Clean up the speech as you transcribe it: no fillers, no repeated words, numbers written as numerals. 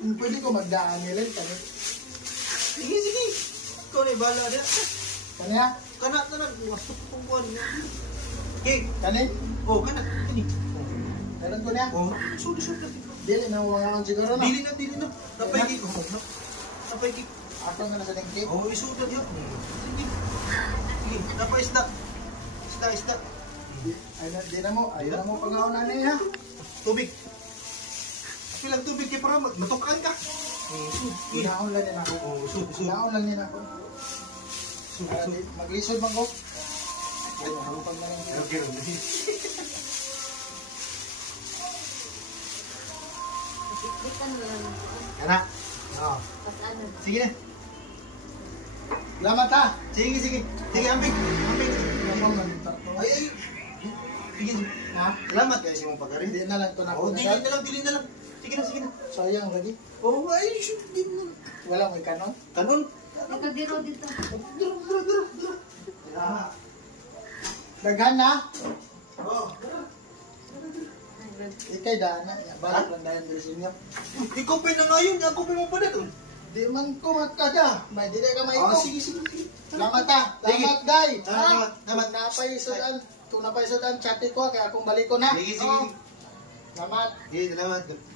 Pwede ko magdaan nila kani. Sige, sige. Ikaw na ibala niya. Kanya? Kana, masuk kong buwan niya. Okay. Kani? Oh, kana. Kani. Meron ko niya? Oh, sulit. Dili na wangan siguro na. Dili na. Napay kik. Napay kik. Ako nga na sa dengki. Oh, isudan niya. Sige. Sige, napay isda. Isda. Di na mo pag-aon na niya. Tubig. Pilang tubig kaya para matukan ka. Inaon lang din ako. Oh, Inaon lang din ako. Maglisod man ko. Halupag na lang. Okay. Kana. Oh. Sige na. Salamat ha. Sige, ambing. Ay. Sige. Ha? Salamat kayo sa mong pag-ari. Hindi na lang ito na Oh, ako. dili na lang. Sige na. Sayang lagi. Oh, ay, shoot din na. Wala may kanon. Kanon. Nakadiro dito. Daghan na. Oh. Ikay daan na. Balik lang dahil dito sa inyo. Ikaw pa na ngayon. Ako pa mo pa na doon. Di man kumat ka ka. May dili ka may Oh, ikaw. sige. Salamat ha. Sige. Salamat day. Salamat. Kung napay sudan, chat ko kaya akong balik ko na. Sige. Oh. Salamat. Sige, salamat.